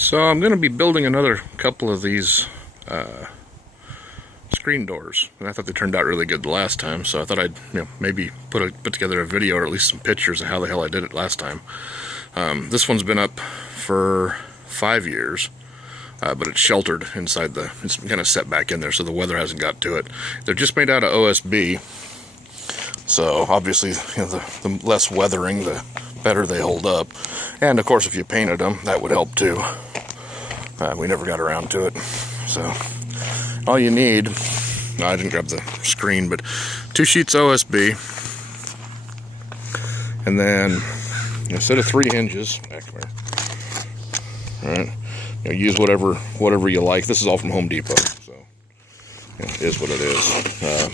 So I'm going to be building another couple of these screen doors, and I thought they turned out really good the last time. So I thought I'd maybe put together a video or at least some pictures of how the hell I did it last time. This one's been up for 5 years, but it's sheltered inside it's kind of set back in there, so the weather hasn't got to it. They're just made out of OSB, so obviously the less weathering, the better they hold up. And of course, if you painted them, that would help too. We never got around to it. So all you need, I didn't grab the screen, but 2 sheets OSB, and then instead of 3 hinges, back here, all right, use whatever you like. This is all from Home Depot, so it is what it is.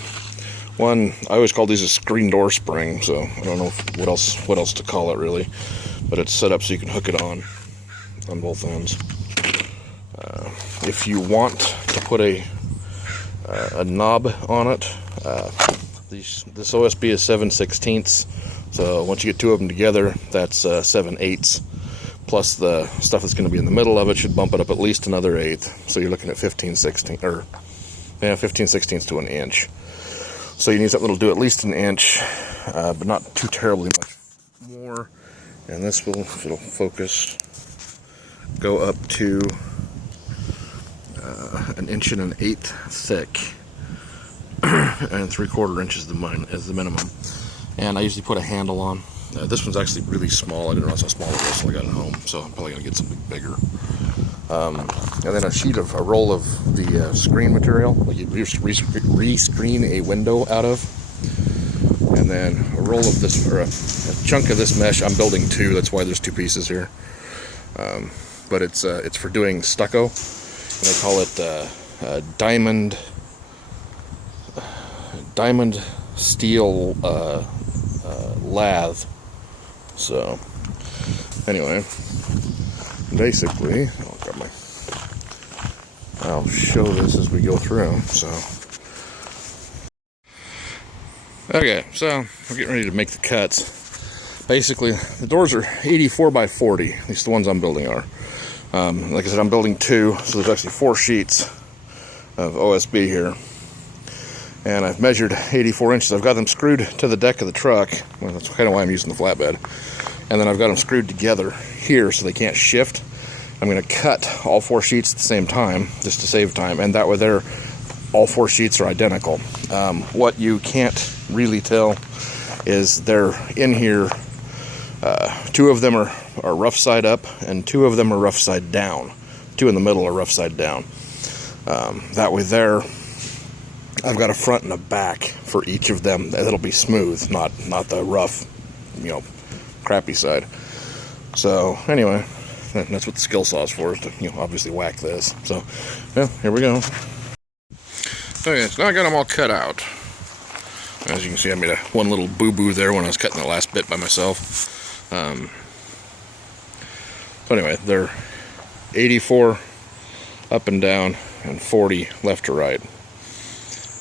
One, I always call these a screen door spring, so I don't know what else to call it really, but it's set up so you can hook it on both ends. If you want to put a knob on it, this OSB is 7/16, so once you get 2 of them together, that's 7/8, plus the stuff that's going to be in the middle of it should bump it up at least another 1/8, so you're looking at 15/16, or 15/16 to 1 inch. So you need something that'll do at least 1 inch, but not too terribly much more. And this will, if it'll focus, go up to 1 1/8 inches thick, and 3/4 inches is the minimum. And I usually put a handle on. This one's actually really small. I didn't realize how small it was until I got it home, so I'm probably gonna get something bigger. And then a roll of the screen material, like you re-screen a window out of, and then a roll of this, or a chunk of this mesh. I'm building 2, that's why there's 2 pieces here. But it's for doing stucco, and they call it diamond steel lath. So anyway, basically, I'll show this as we go through. So okay, so we're getting ready to make the cuts. Basically, the doors are 84 by 40. At least the ones I'm building are. Like I said, I'm building 2, so there's actually 4 sheets of OSB here. And I've measured 84 inches. I've got them screwed to the deck of the truck. Well, that's kind of why I'm using the flatbed. And then I've got them screwed together here so they can't shift. I'm going to cut all 4 sheets at the same time, just to save time, and that way all 4 sheets are identical. What you can't really tell is they're in here. 2 of them are rough side up, and 2 of them are rough side down. 2 in the middle are rough side down. That way I've got a front and a back for each of them. That'll be smooth, not the rough, crappy side. So anyway, that's what the skill saw is for, is to obviously whack this. So yeah, here we go. Okay, so now I got them all cut out. As you can see, I made one little boo-boo there when I was cutting the last bit by myself. So anyway, they're 84 up and down and 40 left to right.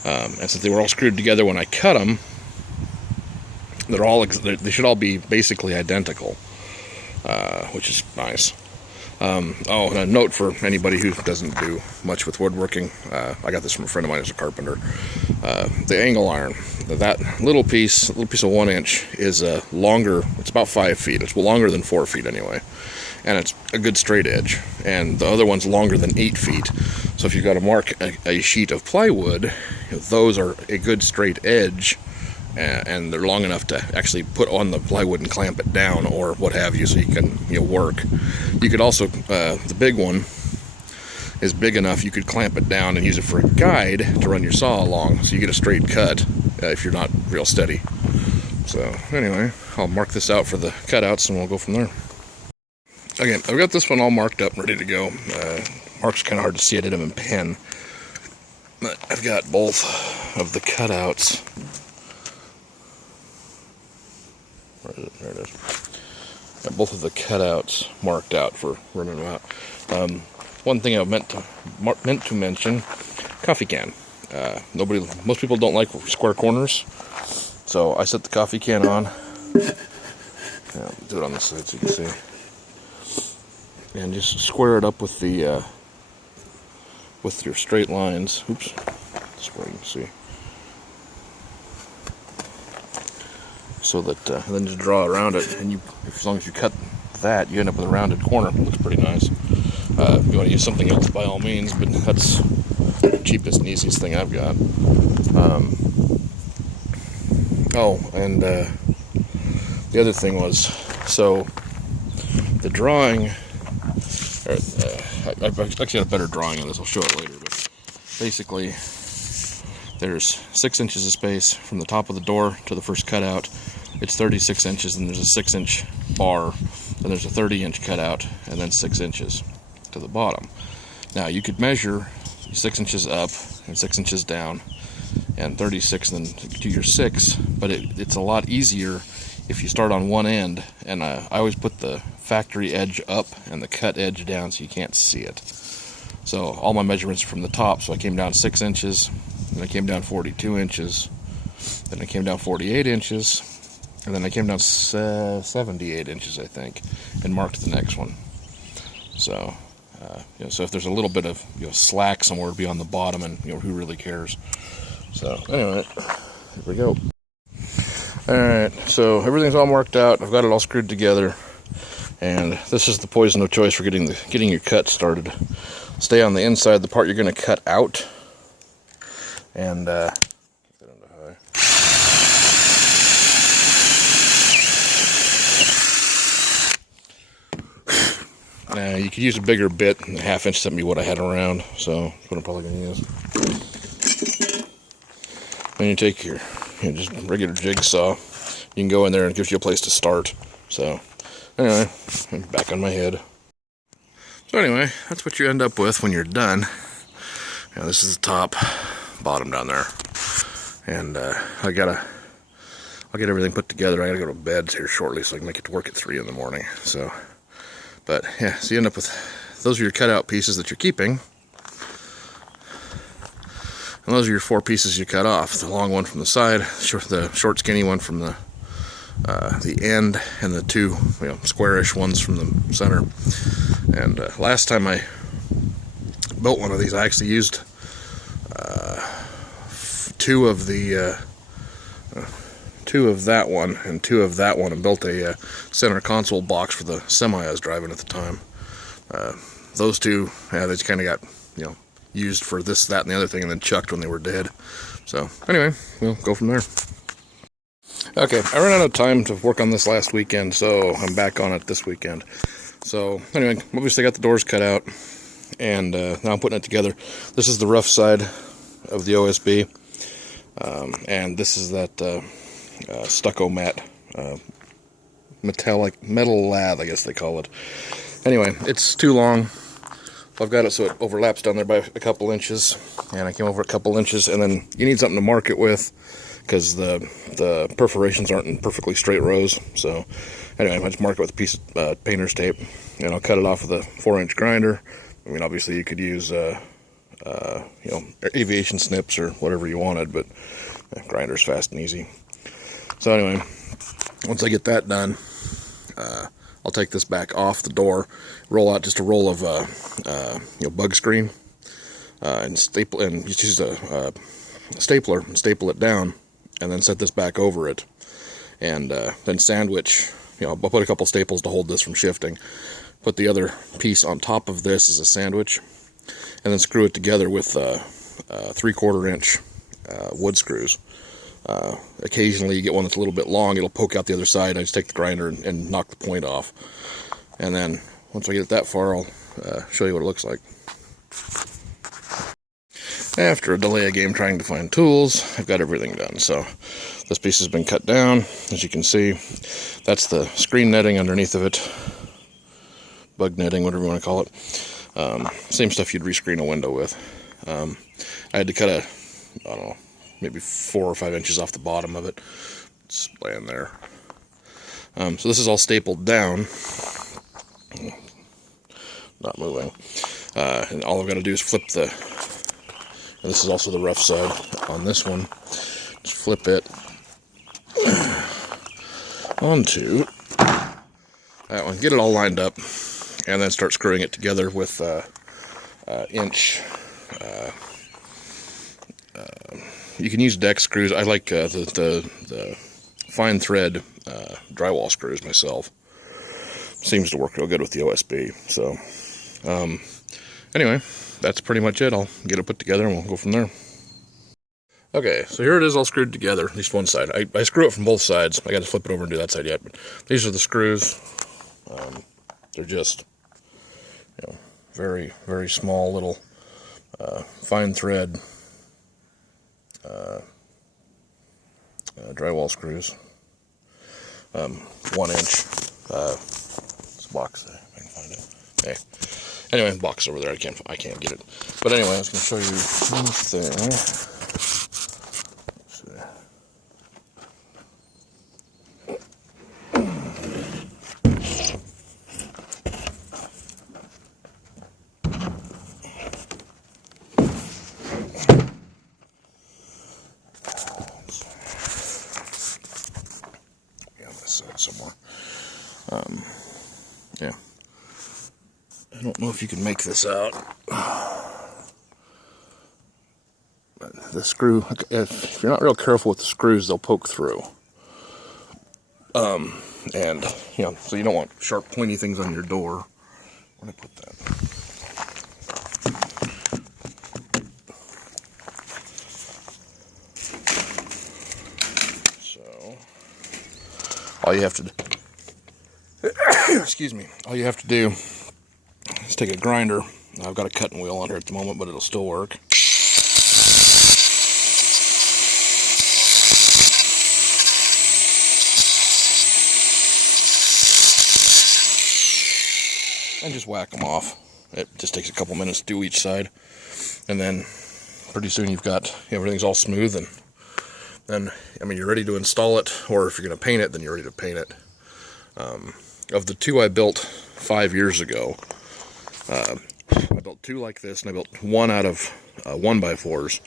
And since they were all screwed together when I cut them, they should all be basically identical, which is nice. And a note for anybody who doesn't do much with woodworking, I got this from a friend of mine who's a carpenter. The angle iron, that little piece of 1 inch is longer. It's about 5 feet. It's longer than 4 feet anyway, and it's a good straight edge. And the other one's longer than 8 feet. So if you've got to mark a sheet of plywood, those are a good straight edge, and they're long enough to actually put on the plywood and clamp it down or what have you, so you can work. You could also, the big one is big enough you could clamp it down and use it for a guide to run your saw along, so you get a straight cut if you're not real steady. So anyway, I'll mark this out for the cutouts and we'll go from there. Again, I've got this one all marked up and ready to go. Mark's kind of hard to see, I did them in pen, but I've got both of the cutouts. Where is it? There it is. Got both of the cutouts marked out for running them out. One thing I meant to mention: coffee can. Most people don't like square corners, so I set the coffee can on. Yeah, do it on the side so you can see. and just square it up with the with your straight lines. Oops, this way you can see. So that and then just draw around it, and as long as you cut that, you end up with a rounded corner. It looks pretty nice. If you want to use something else, by all means, but that's the cheapest and easiest thing I've got. Oh, and the other thing was, so the drawing, I've actually got a better drawing on this, I'll show it later, but basically there's 6 inches of space from the top of the door to the first cutout. It's 36 inches, and there's a 6-inch bar, and there's a 30-inch cutout, and then 6 inches to the bottom. Now you could measure 6 inches up and 6 inches down and 36 and then do your 6, but it's a lot easier if you start on one end, and I always put the factory edge up and the cut edge down so you can't see it. So all my measurements are from the top, so I came down 6 inches, then I came down 42 inches, then I came down 48 inches, and then I came down 78 inches, I think, and marked the next one. So so if there's a little bit of slack somewhere, it'd be on the bottom, and who really cares? So anyway, here we go. Alright, so everything's all marked out. I've got it all screwed together, and this is the poison of choice for getting your cut started. Stay on the inside, the part you're going to cut out, and you could use a bigger bit. A 1/2 inch sent me what I had around, so that's what I'm probably going to use. Then you take your just regular jigsaw. You can go in there and it gives you a place to start. So anyway, I'm back on my head. So anyway, that's what you end up with when you're done. This is the top, bottom down there, and I'll get everything put together. I gotta go to bed here shortly so I can make it to work at 3 in the morning. So, but yeah, so you end up with those are your cutout pieces that you're keeping. And those are your 4 pieces you cut off. The long one from the side, the short skinny one from the end, and the 2 squarish ones from the center. And last time I built one of these, I actually used 2 of that one and 2 of that one, and built a center console box for the semi I was driving at the time. Those 2, they just kind of got used for this, that, and the other thing, and then chucked when they were dead. So anyway, we'll go from there. Okay, I ran out of time to work on this last weekend, so I'm back on it this weekend. So anyway, obviously I got the doors cut out, and now I'm putting it together. This is the rough side of the OSB, and this is that stucco matte, metal lath, I guess they call it. Anyway, it's too long. I've got it so it overlaps down there by a couple inches, and I came over a couple inches, and then you need something to mark it with, because the perforations aren't in perfectly straight rows. So anyway, I just mark it with a piece of painter's tape, and I'll cut it off with a 4-inch grinder. I mean, obviously you could use aviation snips or whatever you wanted, but grinder's fast and easy. So anyway, once I get that done, I'll take this back off the door, roll out just a roll of bug screen, and staple, and just use a stapler and staple it down, and then set this back over it, and then sandwich. I'll put a couple staples to hold this from shifting. Put the other piece on top of this as a sandwich, and then screw it together with 3/4 inch wood screws. Occasionally you get one that's a little bit long, it'll poke out the other side. I just take the grinder and knock the point off, and then once I get it that far, I'll show you what it looks like. After a delay of game trying to find tools, I've got everything done. So this piece has been cut down, as you can see. That's the screen netting underneath of it, bug netting, whatever you want to call it. Same stuff you'd rescreen a window with. I had to cut I don't know, maybe 4 or 5 inches off the bottom of it. It's laying there. So this is all stapled down. Not moving. And all I've got to do is flip and this is also the rough side on this one. Just flip it onto that one. Get it all lined up. and then start screwing it together with inch. You can use deck screws. I like the fine thread drywall screws myself. Seems to work real good with the OSB. So anyway, that's pretty much it. I'll get it put together and we'll go from there. Okay, so here it is all screwed together, at least one side. I screw it from both sides. I got to flip it over and do that side yet. But these are the screws. They're just, you know, very, very small little fine thread drywall screws. 1 inch. This box, if I can find it. Hey. Anyway, box over there. I can't get it. But anyway, I was going to show you one thing. Somewhere. Yeah. I don't know if you can make this out. But the screw, if you're not real careful with the screws, they'll poke through. And, you know, so you don't want sharp, pointy things on your door. Where did I put that? All you have to do, excuse me, all you have to do is take a grinder. I've got a cutting wheel on here at the moment, but it'll still work. And just whack them off. It just takes a couple minutes to do each side. And then pretty soon you've got, everything's all smooth, and then, I mean, you're ready to install it, or if you're going to paint it, then you're ready to paint it. Of the 2 I built 5 years ago, I built 2 like this, and I built 1 out of 1x4s.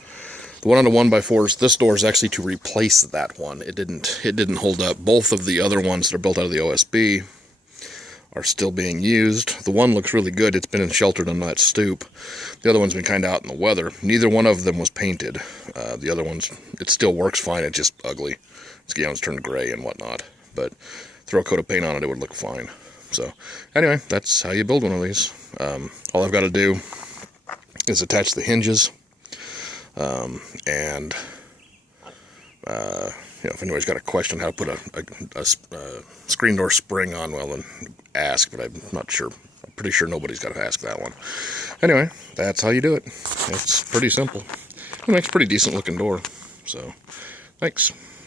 The 1 out of 1x4s, this door is actually to replace that one. It didn't hold up. Both of the other ones that are built out of the OSB are still being used. The one looks really good. It's been sheltered on that stoop. The other one's been kind of out in the weather. Neither one of them was painted. The other one's, it still works fine. It's just ugly. It's turned gray and whatnot. But throw a coat of paint on it, it would look fine. So anyway, that's how you build one of these. All I've got to do is attach the hinges. And if anybody's got a question how to put a screen door spring on, well, then ask, but I'm not sure. I'm pretty sure nobody's got to ask that one. Anyway, that's how you do it. It's pretty simple. It makes a pretty decent looking door. So, thanks.